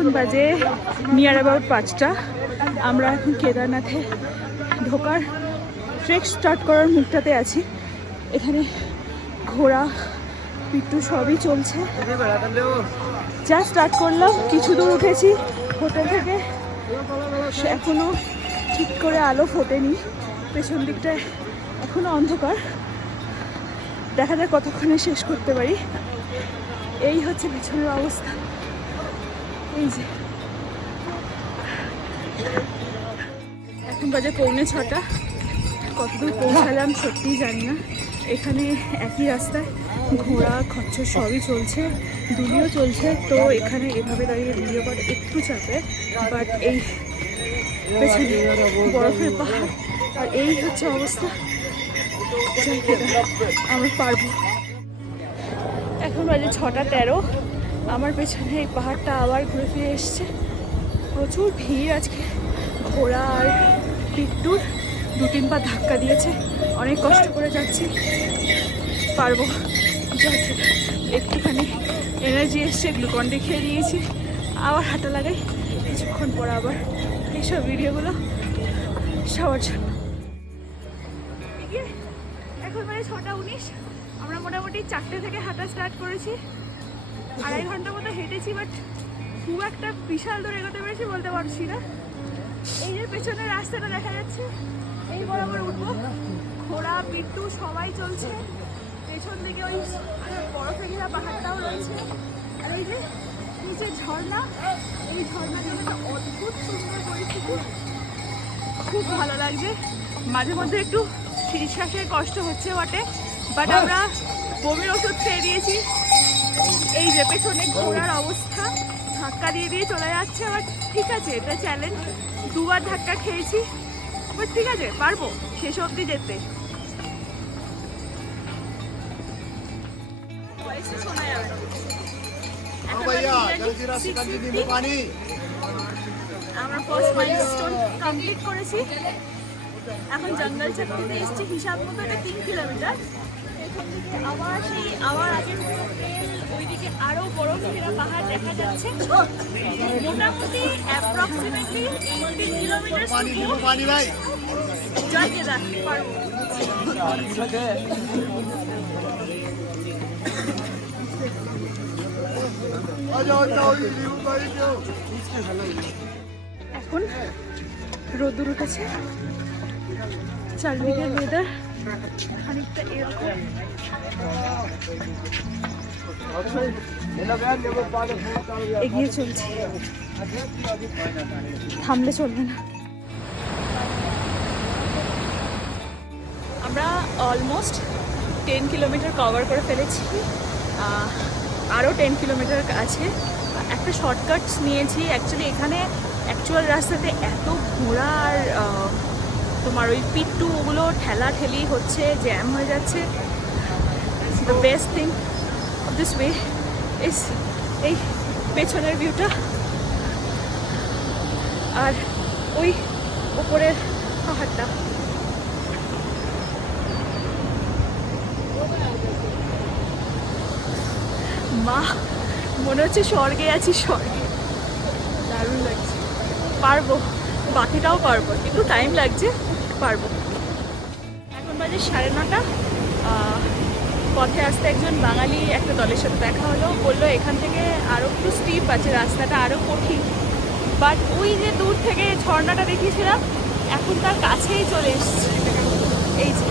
এখন বাজে near about 5টা। আমরা এখন কেদারনাথে ঢোকার ট্রেক স্টার্ট করার মুখটাতে আছি। এখানে ঘোড়া পিট্টু সবই চলছে। যা স্টার্ট করলাম, কিছু দূর উঠেছি হোটেল থেকে, এখনো ঠিক করে আলো ফোটেনি। পেছন দিকটায় এখনো অন্ধকার, দেখা যাক কতক্ষণে শেষ করতে পারি। এই হচ্ছে পেছনের অবস্থা। এই যে এখন বাজে 5:45। কতদূর পৌঁছালাম সত্যিই জানি না। এখানে একই রাস্তায় ঘোড়া খচ্চর সবই চলছে, দুলিও চলছে। তো এখানে এভাবে দাঁড়িয়ে ভিডিও করা একটু চাপে, বাট এই পেছনে বরফের পাহাড় আর এই হচ্ছে অবস্থা। আমরা পারবো। এখন বাজে 6:13। আমার পেছনে এই পাহাড়টা আবার ঘুরে ফিরে এসছে। প্রচুর ভিড় আজকে। ঘোড়া আর পিট্টুর 2-3 পা ধাক্কা দিয়েছে। অনেক কষ্ট করে যাচ্ছি, পারবো। একটুখানি এনার্জি এসছে, গ্লুকন-ডি খেয়ে নিয়েছি। আবার হাঁটা লাগাই কিছুক্ষণ পর আবার এইসব ভিডিওগুলো সবার জন্য। এখন মানে 6:19। আমরা মোটামুটি 4টে থেকে হাঁটা স্টার্ট করেছি। 2.5 ঘন্টা মতো হেঁটেছি, বাট খুব একটা বিশাল দূর এগোতে পেরেছি বলতে পারছি না। এই যে পেছনের রাস্তাটা দেখা যাচ্ছে, এই বরাবর উঠবো। ঘোড়া পিট্টু সবাই চলছে। পেছন দিকে ওই বরফে ঘেরা পাহাড়টাও রয়েছে। আর এই যে নিচে ঝর্ণা, এই ঝর্ণার জন্য একটা অদ্ভুত সুন্দর পরিস্থিতি, খুব ভালো লাগছে। মাঝে মধ্যে একটু শ্বাসের কষ্ট হচ্ছে বটে, বাট আমরা বমির ওষুধ খেয়ে দিয়েছি। এই যে পেছনে ঘোড়ার অবস্থা, ধাক্কা দিয়ে দিয়ে চলে যাচ্ছে। বাট ঠিক আছে, এটা চ্যালেঞ্জ। 2বার ধাক্কা খেয়েছি, বাট ঠিক আছে, পারবো শেষ অবধি যেতে। আমরা ফার্স্ট মাইলস্টোন কমপ্লিট করেছি। এখন জঙ্গল চক্করতে এসেছি। হিসাব মতো এটা 3 কিলোমিটার। এখান থেকে আবার আগের ওইদিকে আরো বরফ ঘেরা পাহাড় দেখা যাচ্ছে। মোটামুটি অ্যাপ্রক্সিমেটলি 18 কিলোমিটার। জয় কেদার, পারবো। এখন রোদ্দুর উঠেছে, চারদিকের ওয়েদার খানিকটা এরকম। এগিয়ে চলছি, থামলে চলবে না। আমরা অলমোস্ট 10 কিলোমিটার কভার করে ফেলেছি। আরও 10 কিলোমিটার আছে। একটা শর্টকাটস নিয়েছি। অ্যাকচুয়ালি এখানে অ্যাকচুয়াল রাস্তাতে এত ঘোড়া আর তোমার ওই পিট্টু ওগুলো ঠেলা ঠেলি হচ্ছে, জ্যাম হয়ে যাচ্ছে। The best thing of this way is এই পেছনের ভিউটা আর ওই উপরের পাহাড়টা। মা, মনে হচ্ছে স্বর্গে আছি, স্বর্গে। দারুণ লাগছে, পারবো। বাকিটাও পারবো, একটু টাইম লাগছে, পারবো। এখন বাজে 9:30। পথে আসতে একজন বাঙালি একটা দলের সাথে দেখা হলো। বললো এখান থেকে আরও একটু স্টিপ আছে, রাস্তাটা আরও কঠিন। বাট ওই যে দূর থেকে ঝর্ণাটা দেখিয়েছিলাম, এখন তার কাছেই চলে এসছে। এই যে,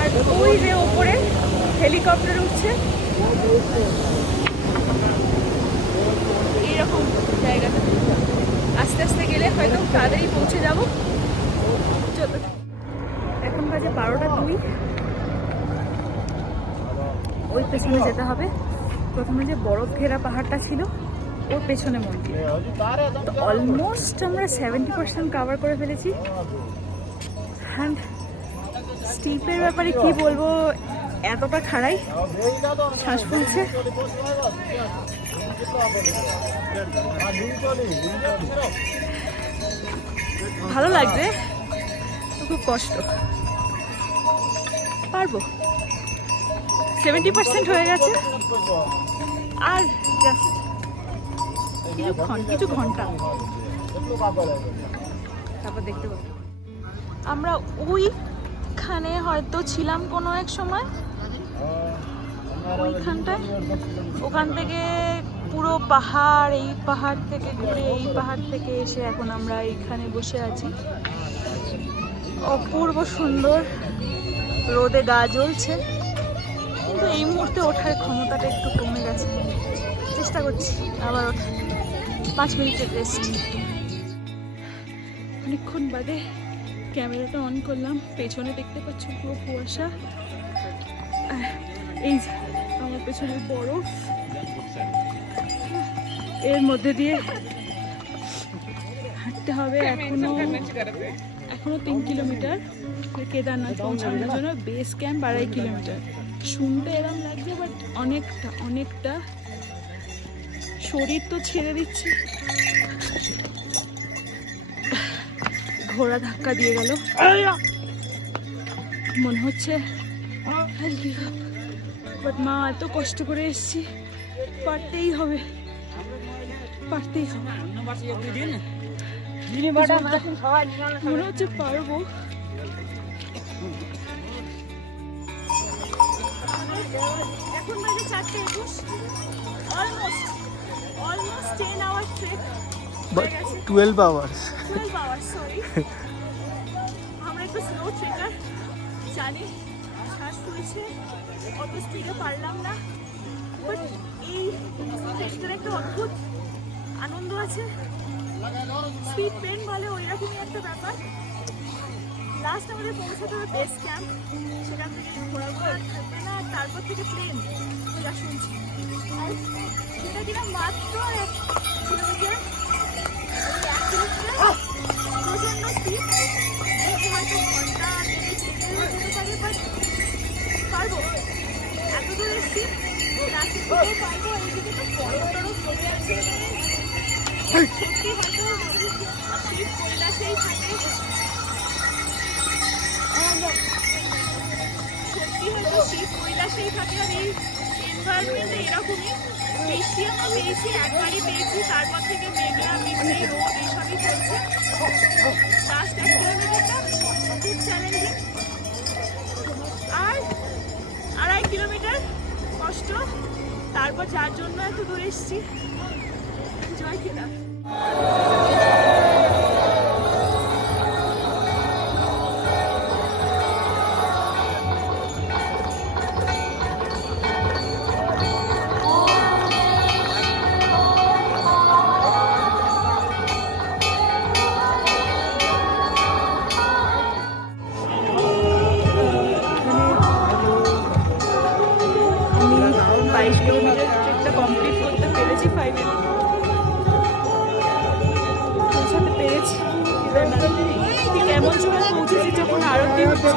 আর ওই যে ওপরে হেলিকপ্টার উঠছে, এইরকম জায়গাটা। আস্তে আস্তে গেলে হয়তো তাড়াতাড়ি পৌঁছে যাবো। এখন বাজে 12:02। ওই পেছনে যেতে হবে। প্রথমে যে বরফ ঘেরা পাহাড়টা ছিল ওর পেছনে মন্দির। তো অলমোস্ট আমরা 70% কাভার করে ফেলেছি। অ্যান্ড স্টিপের ব্যাপারে কি বলবো, এতটা খাড়াই, শ্বাস ফুলছে। ভালো লাগছে, খুব কষ্ট। পারবো, 70% হয়ে গেছে। আর জাস্ট কিছু ঘন্টা, তারপর দেখতে পাবো। আমরা ওইখানে হয়তো ছিলাম কোনো এক সময়, ওইখানটায়। ওখান থেকে পুরো পাহাড়, এই পাহাড় থেকে ঘুরে এই পাহাড় থেকে এসে এখন আমরা এইখানে বসে আছি। অপূর্ব সুন্দর, রোদে গা জ্বলছে, কিন্তু এই মুহূর্তে ওঠার ক্ষমতাটা একটু কমে গেছে। চেষ্টা করছি আবার ওঠা, 5 মিনিটের রেস্ট। অনেকক্ষণ বাদে ক্যামেরাটা অন করলাম, পেছনে দেখতে পাচ্ছ পুরো কুয়াশা। এই আমার পেছনে বরফ, এর মধ্যে দিয়ে হাঁটতে হবে এখনো 3 কিলোমিটার কেদারনাথ পৌঁছানোর জন্য। Base camp 2.5 kilometre. শুনতে এরম লাগছে, বাট অনেকটা শরীর তো ছেড়ে দিচ্ছে। ঘোড়া ধাক্কা দিয়ে গেল, মনে হচ্ছে বাট মা এত কষ্ট করে এসছি, পারতেই হবে। মনে হচ্ছে পারবো। এখন বাজে 4:21, almost 10 hour trek. 12 hours, sorry. আমরা একটু স্লো ট্রেকার, জানি শ্বাস ফুলছে, অত স্পিডে পারলাম না, বাট এই ট্রেকটার একটা অদ্ভুত আনন্দ আছে। স্পিড পেন বলে ওই রকমই একটা ব্যাপার। লাস্ট আমাদের পৌঁছাতে হবে বেস ক্যাম্প, সেখান থেকে ঘোরা থাকবে না, তারপর থেকে প্লেন, যা শুনছি। আর সেটা কিনা মাত্র 1 কিলোমিটার, প্রচন্ড স্পিড, হয়তো ঘন্টা যেতে পারে, বাট পারবো। এত দূর এসছি, পারবো। এইদিকে তো বরফ চলে আছে, সত্যি হয়তো শীত কৈলাসেই থাকে, সত্যি হয়তো শীত কৈলাসেই থাকে। আর এই এনভায়রনমেন্টে এরকমই। বৃষ্টি আমরা পেয়েছি, একবারই পেয়েছি, তারপর থেকে মেঘলা বৃষ্টি, রোদ এইসবই চলছে। লাস্ট 1 কিলোমিটারটা খুব চ্যালেঞ্জিং, আর 2.5 কিলোমিটার কষ্ট, তারপর যার জন্য এত দূর এসছি। জয় কেদার। কমপ্লিট করতে পেরেছি, ফাইনালি পৌঁছাতে পেরেছি। কেমন সময় পৌঁছেছি, যখন আরতি হচ্ছে।